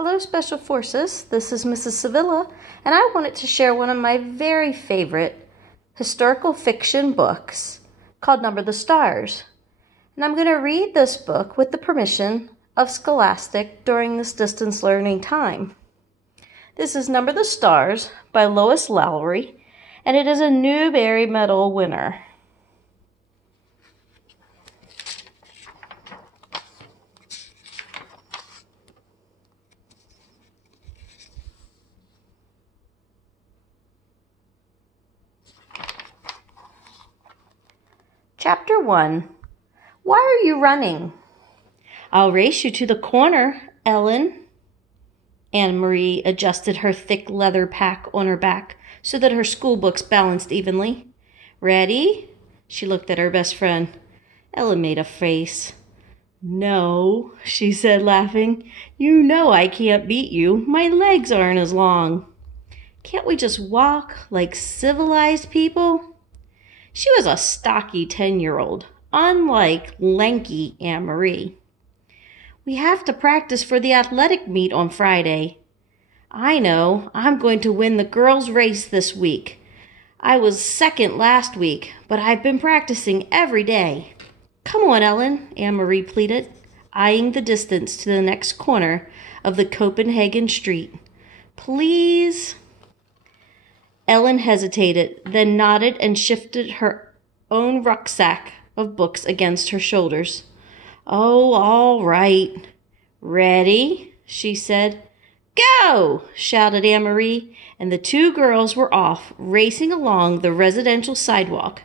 Hello, Special Forces. This is Mrs. Sevilla, and I wanted to share one of my very favorite historical fiction books called Number the Stars. And I'm going to read this book with the permission of Scholastic during this distance learning time. This is Number the Stars by Lois Lowry, and it is a Newbery Medal winner. Chapter 1. Why are you running? I'll race you to the corner, Ellen. Anne-Marie adjusted her thick leather pack on her back so that her school books balanced evenly. Ready? She looked at her best friend. Ellen made a face. No, she said, laughing. You know I can't beat you. My legs aren't as long. Can't we just walk like civilized people? She was a stocky 10-year-old, unlike lanky Anne-Marie. We have to practice for the athletic meet on Friday. I know, I'm going to win the girls' race this week. I was second last week, but I've been practicing every day. Come on, Ellen, Anne-Marie pleaded, eyeing the distance to the next corner of the Copenhagen street. Please? Ellen hesitated, then nodded and shifted her own rucksack of books against her shoulders. Oh, all right. Ready? She said. Go! Shouted Anne-Marie, and the two girls were off, racing along the residential sidewalk.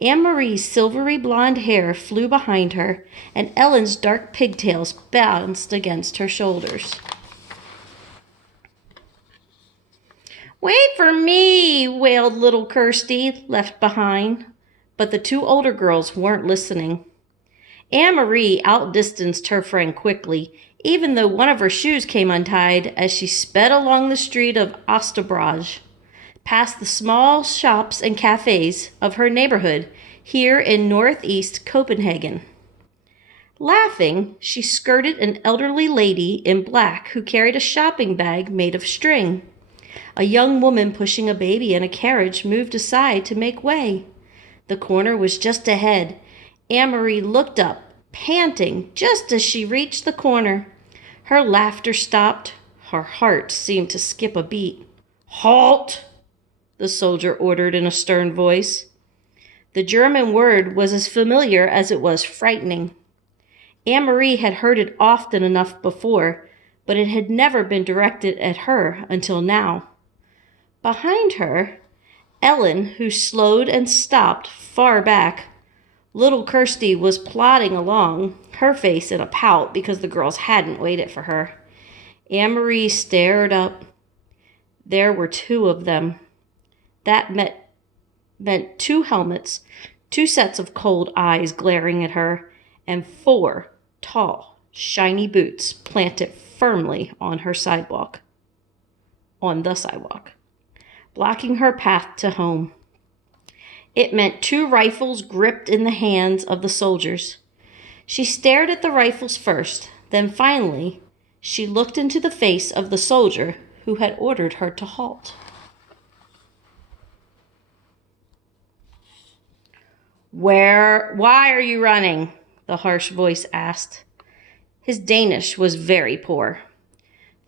Anne-Marie's silvery blonde hair flew behind her, and Ellen's dark pigtails bounced against her shoulders. Wait for me, wailed little Kirsty, left behind. But the two older girls weren't listening. Anne-Marie outdistanced her friend quickly, even though one of her shoes came untied as she sped along the street of Osterbrage, past the small shops and cafes of her neighborhood here in northeast Copenhagen. Laughing, she skirted an elderly lady in black who carried a shopping bag made of string. A young woman pushing a baby in a carriage moved aside to make way. The corner was just ahead. Anne-Marie looked up, panting, just as she reached the corner. Her laughter stopped. Her heart seemed to skip a beat. Halt! The soldier ordered in a stern voice. The German word was as familiar as it was frightening. Anne-Marie had heard it often enough before, but it had never been directed at her until now. Behind her, Ellen, who slowed and stopped far back. Little Kirsty was plodding along, her face in a pout because the girls hadn't waited for her. Anne-Marie stared up. There were two of them. That meant two helmets, two sets of cold eyes glaring at her, and four tall, shiny boots planted firmly on the sidewalk, blocking her path to home. It meant two rifles gripped in the hands of the soldiers. She stared at the rifles first, then finally, she looked into the face of the soldier who had ordered her to halt. Why are you running? The harsh voice asked. His Danish was very poor.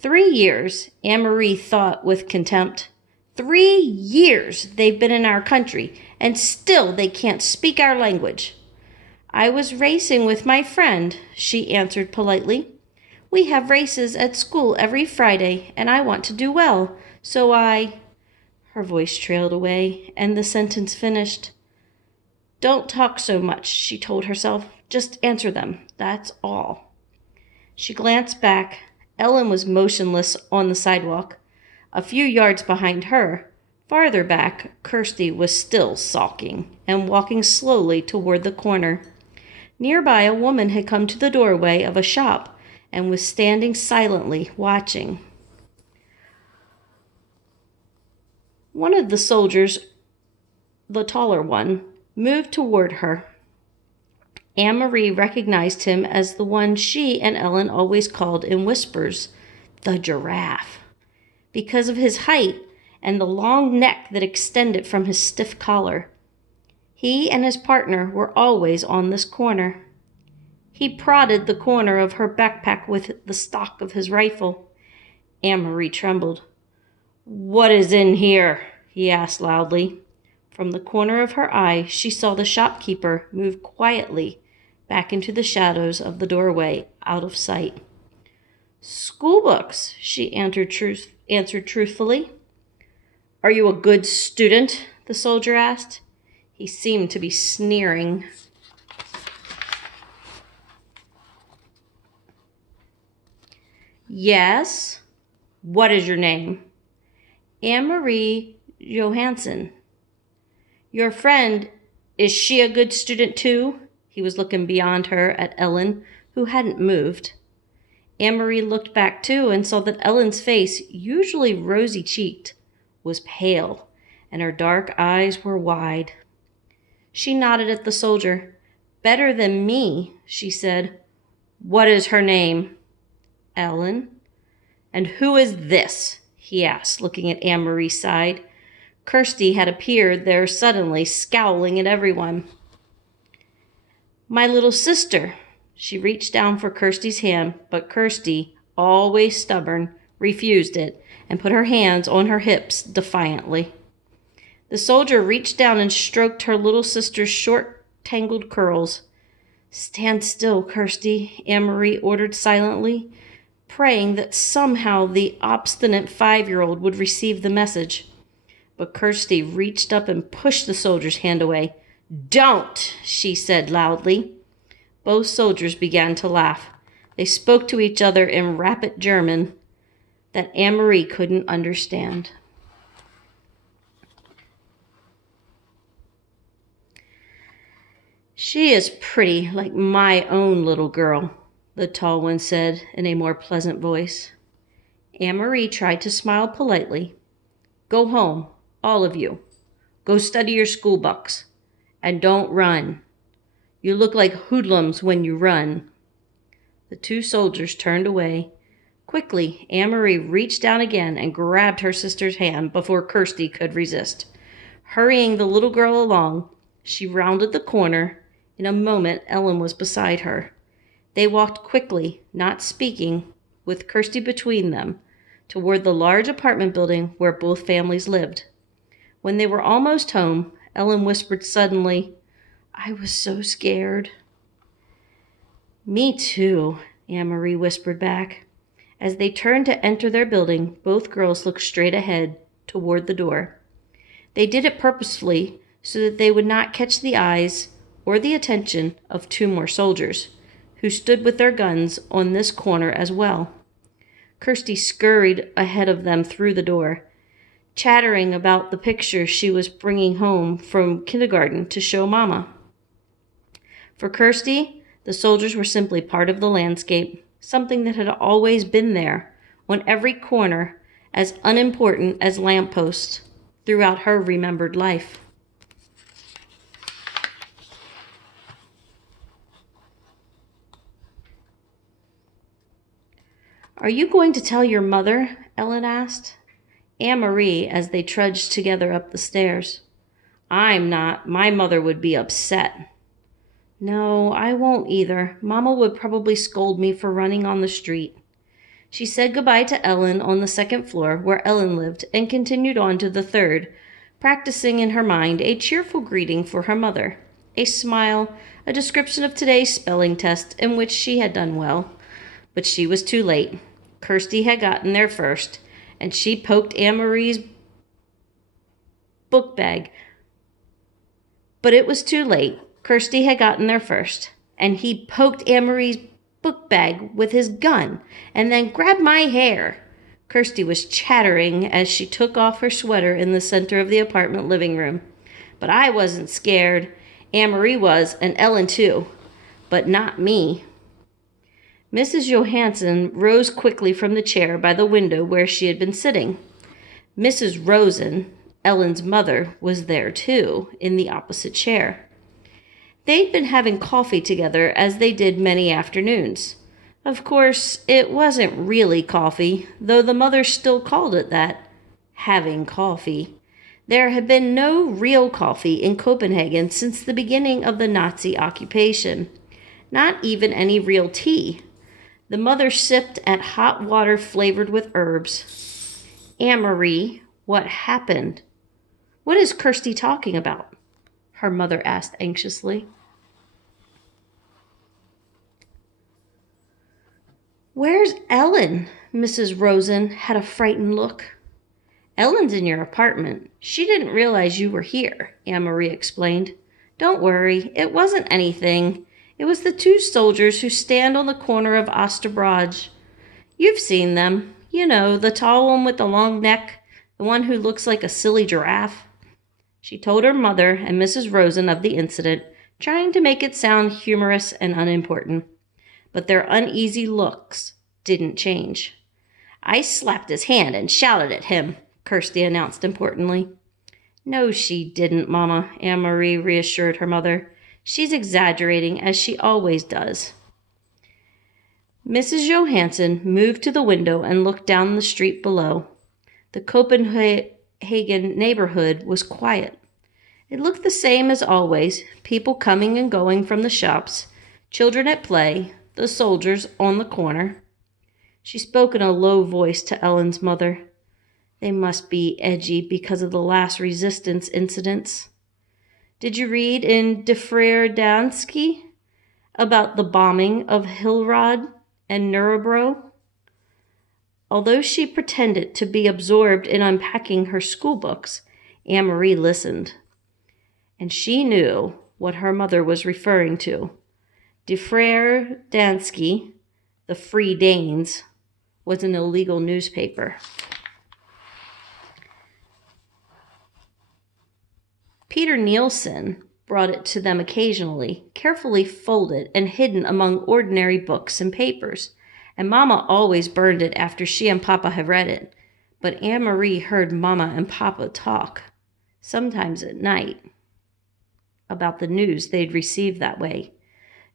3 years, Anne-Marie thought with contempt. 3 years they've been in our country, and still they can't speak our language. I was racing with my friend, she answered politely. We have races at school every Friday, and I want to do well, so I... Her voice trailed away, and the sentence finished. Don't talk so much, she told herself. Just answer them, that's all. She glanced back. Ellen was motionless on the sidewalk. A few yards behind her, farther back, Kirsty was still sulking and walking slowly toward the corner. Nearby, a woman had come to the doorway of a shop and was standing silently, watching. One of the soldiers, the taller one, moved toward her. Anne-Marie recognized him as the one she and Ellen always called in whispers, the giraffe, because of his height and the long neck that extended from his stiff collar. He and his partner were always on this corner. He prodded the corner of her backpack with the stock of his rifle. Anne-Marie trembled. "What is in here?" he asked loudly. From the corner of her eye, she saw the shopkeeper move quietly back into the shadows of the doorway, out of sight. "School books," she answered truthfully. "Are you a good student?" the soldier asked. He seemed to be sneering. "Yes. What is your name?" "Anne-Marie Johansson." "Your friend, is she a good student too?" He was looking beyond her at Ellen, who hadn't moved. Anne-Marie looked back too and saw that Ellen's face, usually rosy-cheeked, was pale, and her dark eyes were wide. She nodded at the soldier. "Better than me," she said. "What is her name?" "Ellen." "And who is this?" he asked, looking at Anne-Marie's side. Kirsty had appeared there suddenly, scowling at everyone. "My little sister." She reached down for Kirsty's hand, but Kirsty, always stubborn, refused it and put her hands on her hips defiantly. The soldier reached down and stroked her little sister's short, tangled curls. "Stand still, Kirsty," Anne-Marie ordered silently, praying that somehow the obstinate 5-year-old would receive the message. But Kirsty reached up and pushed the soldier's hand away. "Don't!" she said loudly. Both soldiers began to laugh. They spoke to each other in rapid German that Anne-Marie couldn't understand. "She is pretty, like my own little girl," the tall one said in a more pleasant voice. Anne-Marie tried to smile politely. "Go home, all of you. Go study your school books. And don't run. You look like hoodlums when you run." The two soldiers turned away. Quickly, Anne-Marie reached down again and grabbed her sister's hand before Kirsty could resist. Hurrying the little girl along, she rounded the corner. In a moment, Ellen was beside her. They walked quickly, not speaking, with Kirsty between them, toward the large apartment building where both families lived. When they were almost home, Ellen whispered suddenly, "I was so scared." "Me too," Anne-Marie whispered back. As they turned to enter their building, both girls looked straight ahead, toward the door. They did it purposefully so that they would not catch the eyes or the attention of 2 more soldiers, who stood with their guns on this corner as well. Kirsty scurried ahead of them through the door, chattering about the pictures she was bringing home from kindergarten to show Mama. For Kirsty, the soldiers were simply part of the landscape, something that had always been there, on every corner, as unimportant as lampposts, throughout her remembered life. "Are you going to tell your mother?" Ellen asked Anne-Marie as they trudged together up the stairs. "I'm not. My mother would be upset." "No, I won't either. Mama would probably scold me for running on the street." She said goodbye to Ellen on the 2nd floor where Ellen lived and continued on to the 3rd, practicing in her mind a cheerful greeting for her mother, a smile, a description of today's spelling test in which she had done well. But she was too late. Kirsty had gotten there first, and she poked Anne-Marie's book bag. But it was too late. Kirsty had gotten there first, and he poked Anne-Marie's book bag with his gun and then grabbed my hair. Kirsty was chattering as she took off her sweater in the center of the apartment living room. But I wasn't scared. Anne-Marie was, and Ellen too. But not me. Mrs. Johansson rose quickly from the chair by the window where she had been sitting. Mrs. Rosen, Ellen's mother, was there too, in the opposite chair. They'd been having coffee together as they did many afternoons. Of course, it wasn't really coffee, though the mother still called it that. Having coffee. There had been no real coffee in Copenhagen since the beginning of the Nazi occupation. Not even any real tea. The mother sipped at hot water flavored with herbs. Anne-Marie, what happened? What is Kirsty talking about? Her mother asked anxiously. Where's Ellen? Mrs. Rosen had a frightened look. Ellen's in your apartment. She didn't realize you were here, Anne-Marie explained. Don't worry, it wasn't anything. It was the two soldiers who stand on the corner of Osterbrod. You've seen them. You know, the tall one with the long neck, the one who looks like a silly giraffe. She told her mother and Mrs. Rosen of the incident, trying to make it sound humorous and unimportant. But their uneasy looks didn't change. I slapped his hand and shouted at him, Kirsty announced importantly. No, she didn't, Mama, Anne-Marie reassured her mother. She's exaggerating, as she always does. Mrs. Johansson moved to the window and looked down the street below. The Copenhagen neighborhood was quiet. It looked the same as always, people coming and going from the shops, children at play, the soldiers on the corner. She spoke in a low voice to Ellen's mother. They must be edgy because of the last resistance incidents. Did you read in De Frere Danske about the bombing of Hillerød and Nørrebro? Although she pretended to be absorbed in unpacking her school books, Anne-Marie listened. And she knew what her mother was referring to. De Frere Danske, the Free Danes, was an illegal newspaper. Peter Nielsen brought it to them occasionally, carefully folded and hidden among ordinary books and papers, and Mama always burned it after she and Papa had read it. But Anne-Marie heard Mama and Papa talk, sometimes at night, about the news they'd received that way.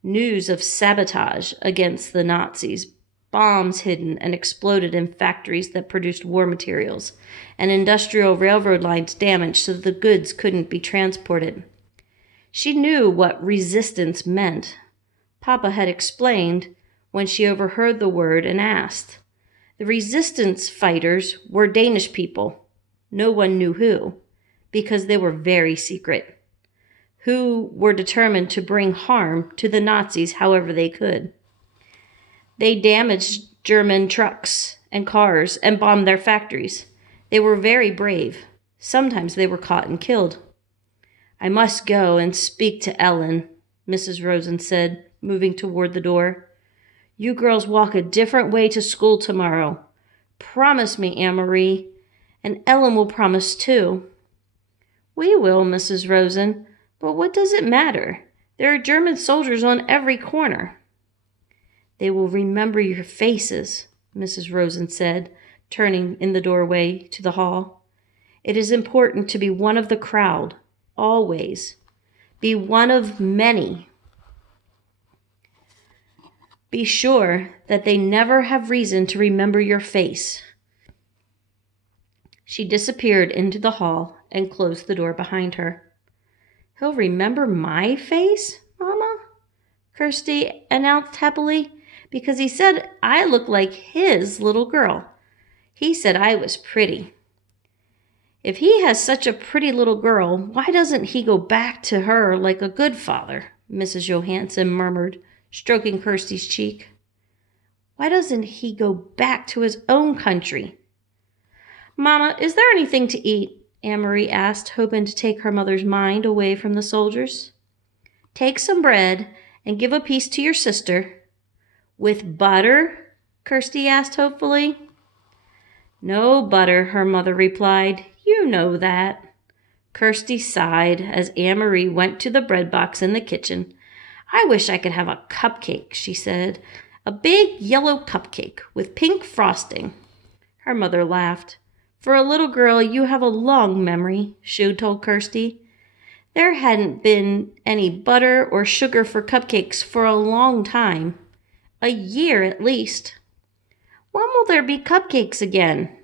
News of sabotage against the Nazis, bombs hidden and exploded in factories that produced war materials, and industrial railroad lines damaged so the goods couldn't be transported. She knew what resistance meant. Papa had explained when she overheard the word and asked. The resistance fighters were Danish people. No one knew who, because they were very secret. Who were determined to bring harm to the Nazis however they could. They damaged German trucks and cars and bombed their factories. They were very brave. Sometimes they were caught and killed. I must go and speak to Ellen, Mrs. Rosen said, moving toward the door. You girls walk a different way to school tomorrow. Promise me, Anne-Marie, and Ellen will promise too. We will, Mrs. Rosen. But what does it matter? There are German soldiers on every corner. They will remember your faces, Mrs. Rosen said, turning in the doorway to the hall. It is important to be one of the crowd, always. Be one of many. Be sure that they never have reason to remember your face. She disappeared into the hall and closed the door behind her. He'll remember my face, Mama? Kirsty announced happily, because he said I look like his little girl. He said I was pretty. If he has such a pretty little girl, why doesn't he go back to her like a good father? Mrs. Johansson murmured, stroking Kirsty's cheek. Why doesn't he go back to his own country? Mama, is there anything to eat? Anne-Marie asked, hoping to take her mother's mind away from the soldiers. Take some bread and give a piece to your sister. With butter? Kirsty asked hopefully. No butter, her mother replied. You know that. Kirsty sighed as Anne-Marie went to the bread box in the kitchen. I wish I could have a cupcake, she said. A big yellow cupcake with pink frosting. Her mother laughed. For a little girl, you have a long memory, she told Kirsty. There hadn't been any butter or sugar for cupcakes for a long time. A year at least. When will there be cupcakes again?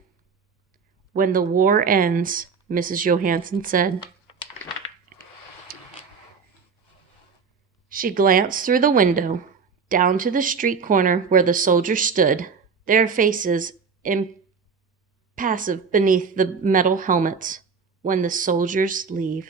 When the war ends, Mrs. Johansson said. She glanced through the window, down to the street corner where the soldiers stood, their faces impassive beneath the metal helmets. When the soldiers leave.